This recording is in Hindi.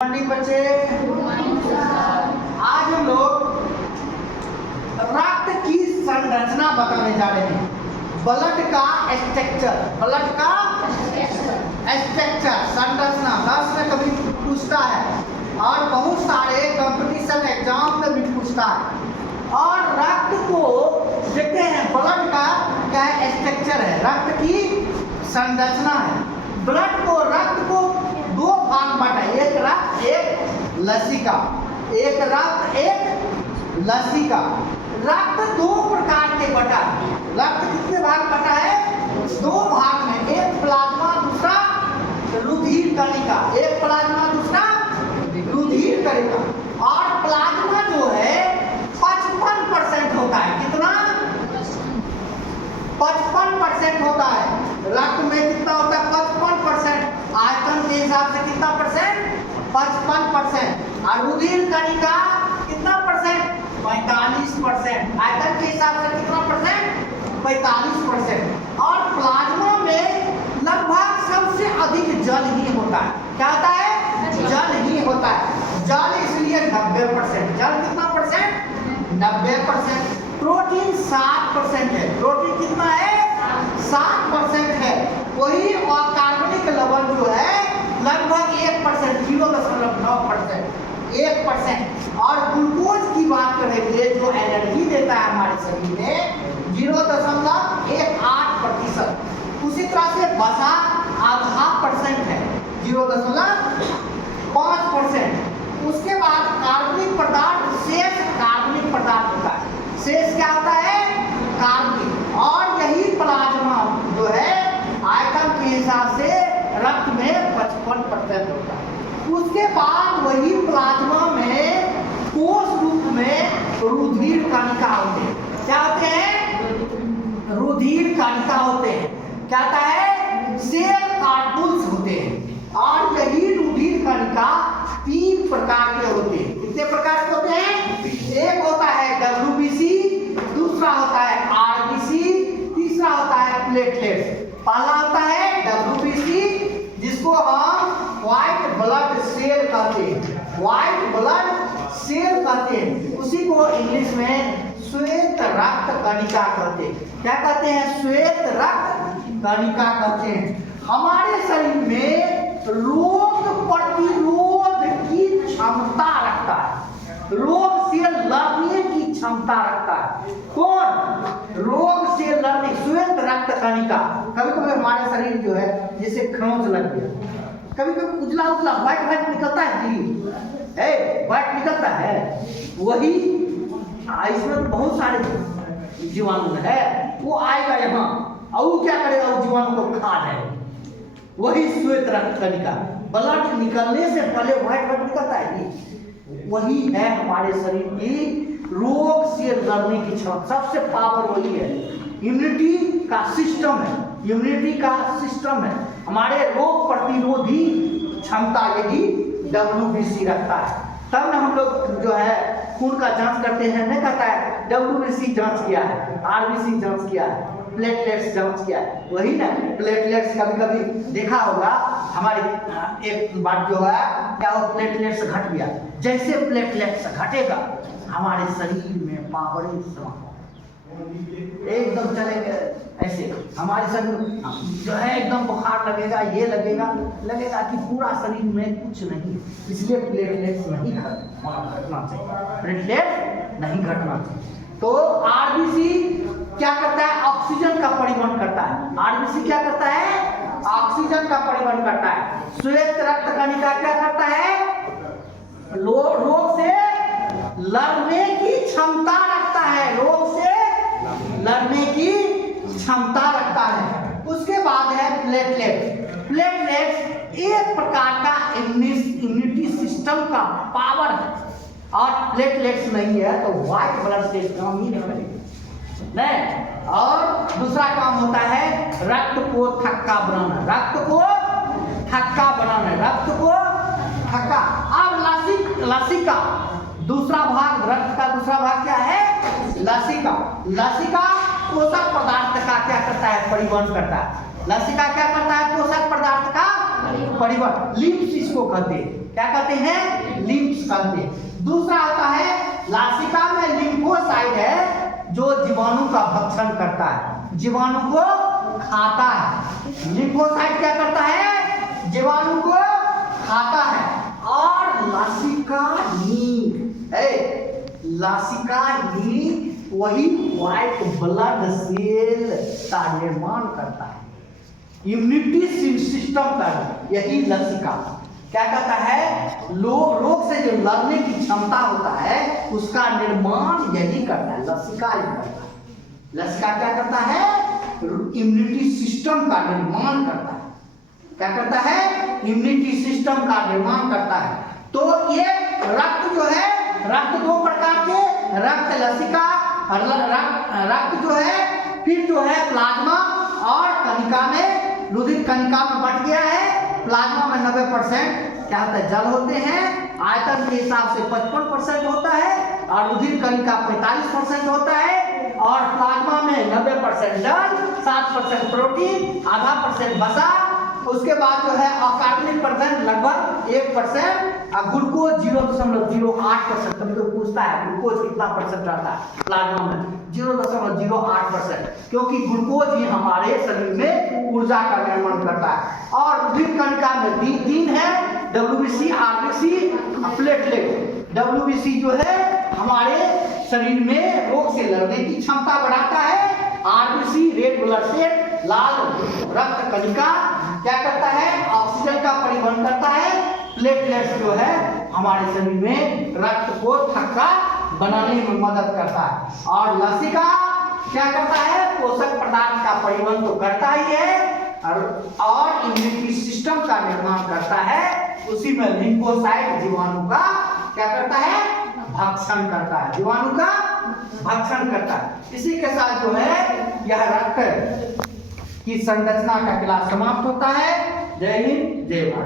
मॉर्निंग बच्चे, आज हम लोग रक्त की संरचना बताने जा रहे हैं। ब्लड का स्ट्रक्चर, ब्लड का स्ट्रक्चर संरचना 10 में कभी पूछता है और बहुत सारे कंपटीशन एग्जाम में भी पूछता है। और रक्त को देखते हैं, ब्लड का क्या स्ट्रक्चर है, रक्त की संरचना है। ब्लड को, रक्त को दो भाग बांटा, एक रक्त एक लसिका, एक रक्त एक लसिका। रक्त दो प्रकार के बटा है। रक्त कितने भाग बटा है? दो भाग में, एक प्लाज्मा दूसरा रुधिर कणिका, एक प्लाज्मा दूसरा रुधिर कणिका। और प्लाज्मा जो है 55% होता है। कितना? 55% होता है। रक्त में कितना होता है? 55%। आयतन के हिसाब से कितना परसेंट? 55%। और रुधिर कणिका कितना परसेंट? 45%। आयतन के हिसाब से कितना परसेंट? 45%। और प्लाज्मा में लगभग सबसे अधिक जल ही होता है। क्या होता है? जल ही होता है। जल इसलिए 90%। जल कितना परसेंट? 90%। प्रोटीन 7% है। प्रोटीन कितना है? 7% है। वही और कार्बनिक लवण जो है लगभग 1%, 0.9%, 1%। और ग्लूकोज की बात करेंगे जो एनर्जी देता है हमारे शरीर में 0.18%। उसी तरह से वसा आधा % है, 0.5%। उसके बाद कार्बनिक पदार्थ, शेष कार्बनिक पदार्थ होता है। शेष क्या होता है? कार्बनिक। और यही प्लाज्मा जो है आयतन के हिसाब से रक्त में 55% होता है। उसके बाद वही प्लाज्मा में कोष रूप में रुधिर कणिका होते हैं। क्या होते हैं? रुधिर कणिका होते हैं। क्या होता है? सेल कार्टूल्स होते हैं। और यही रुधिर कणिका 3 प्रकार के होते हैं। कितने प्रकार के होते हैं? एक होता है WBC, दूसरा होता है RBC, तीसरा होता है प्लेटलेट्स। पहला होता है WBC, जिसको हम व्हाइट ब्लड सेल कहते हैं। व्हाइट ब्लड सेल कहते हैं। उसी को इंग्लिश में श्वेत रक्त कणिका कहते हैं। क्या कहते हैं? श्वेत रक्त कणिका कहते हैं। हमारे शरीर में रोग प्रतिरोध की क्षमता रखता है, रोग से लड़ने की क्षमता रखता है। कौन? रोग से लड़ने, श्वेत रक्त कणिका। कभी कभी हमारे शरीर जो है जैसे खरोंच लग गया, कभी कभी उजला उजला व्हाइट निकलता है जी, व्हाइट निकलता है। वही इसमें बहुत सारे जीवाणु है, वो आएगा यहाँ और वो क्या करेगा? उस जीवाणु को खा जाएगा। वही श्वेत रक्त कणिका। ब्लड निकलने से पहले व्हाइट निकलता है जी, वही है हमारे शरीर की रोग से लड़ने की क्षमता। सबसे पावर वही है। इम्यूनिटी का सिस्टम है, इम्यूनिटी का सिस्टम है। हमारे रोग प्रतिरोधी क्षमता यही WBC रखता है। तब ना हम लोग जो है खून का जांच करते हैं, नहीं कहता है WBC जांच किया है, RBC जांच किया है, प्लेटलेट्स जांच किया है। वही ना प्लेटलेट्स कभी कभी देखा होगा हमारी एक बात जो है, क्या वो प्लेटलेट्स घट गया। जैसे प्लेटलेट्स घटेगा हमारे शरीर में पावर एकदम चलेंगे। ऐसे हमारे शरीर जो है एकदम बुखार लगेगा, ये लगेगा कि पूरा शरीर में कुछ नहीं। इसलिए प्लेटलेट्स नहीं घटना चाहिए, प्लेटलेट नहीं घटना चाहिए। तो RBC क्या करता है? ऑक्सीजन का परिवहन करता है। RBC क्या करता है? ऑक्सीजन का परिवहन करता है। श्वेत रक्त कणिका क्या करता है? रोग से लड़ने की क्षमता रखता है, रोग से लड़ने की क्षमता रखता है। उसके बाद है प्लेटलेट्स। प्लेटलेट्स एक प्रकार का इम्यूनिटी सिस्टम का पावर है। और प्लेटलेट्स नहीं है तो व्हाइट ब्लड सेल काम ही नहीं करेगी, नहीं। और दूसरा काम होता है रक्त को थक्का बनाना, रक्त को थक्का बनाना, रक्त को थक्का। अब लसिका, दूसरा भाग, रक्त का दूसरा भाग क्या है? लसिका। लसिका पोषक पदार्थ का क्या करता है? परिवहन करता है। लसिका क्या करता है? पोषक पदार्थ का परिवर्तन, लिम्फ्स इसको कहते हैं। क्या कहते हैं? लिम्फ्स कहते हैं। दूसरा आता है लासिका में लिम्फोसाइट है जो जीवाणु का भक्षण करता है, जीवाणु को खाता है। लिम्फोसाइट क्या करता है? जीवाणु को खाता है। और लासिका नीड है, लासिका नीड वही व्हाइट ब्लड सेल का निर्माण करता है, इम्यूनिटी सिस्टम का, यही लसिका क्या कहता है? रोग से जो लड़ने की क्षमता होता है उसका निर्माण यही करता है, लसिका ही करता है। लसिका क्या करता है? इम्यूनिटी सिस्टम का निर्माण करता है। क्या करता है? इम्यूनिटी सिस्टम का निर्माण करता है। तो ये रक्त जो है, रक्त दो प्रकार के, रक्त लसिका, रक्त जो है, फिर जो है प्लाज्मा और कणिका में, रुधिर कणिका में बट गया है। प्लाज्मा में 90% क्या होता है? जल होते हैं, आयतन के हिसाब से 55% होता है, और रुधिर कणिका 45% होता है, और प्लाज्मा में 90% जल, 7% प्रोटीन, आधा % वसा, उसके बाद जो है अकार्बनिक पदार्थ लगभग 1%, और ग्लूकोज 0.08%। कभी तो पूछता है ग्लूकोज कितना परसेंट रहता है प्लाज्मा में? 0.08%, क्योंकि ग्लूकोज ही हमारे शरीर में ऊर्जा का निर्माण करता है। और रुधिर कणिका में 3 है, WBC, RBC, प्लेटलेट। WBC जो है हमारे शरीर में रोग से लड़ने की क्षमता बढ़ाता है, RBC रेड ब्लड सेल, लाल रक्त कणिका क्या करता है? ऑक्सीजन का परिवहन करता है। प्लेटलेट्स जो है हमारे शरीर में रक्त को थक्का बनाने में मदद करता है। और लसिका क्या करता है? पोषक पदार्थ का परिवहन तो करता ही है, और इम्यूनिटी सिस्टम का निर्माण करता है। उसी में लिम्फोसाइट जीवाणु का क्या करता है? भक्षण करता है, जीवाणु का भक्षण करता है। इसी के साथ जो है यह रक्त की संरचना का क्लास समाप्त होता है। जय हिंद, जय भारत।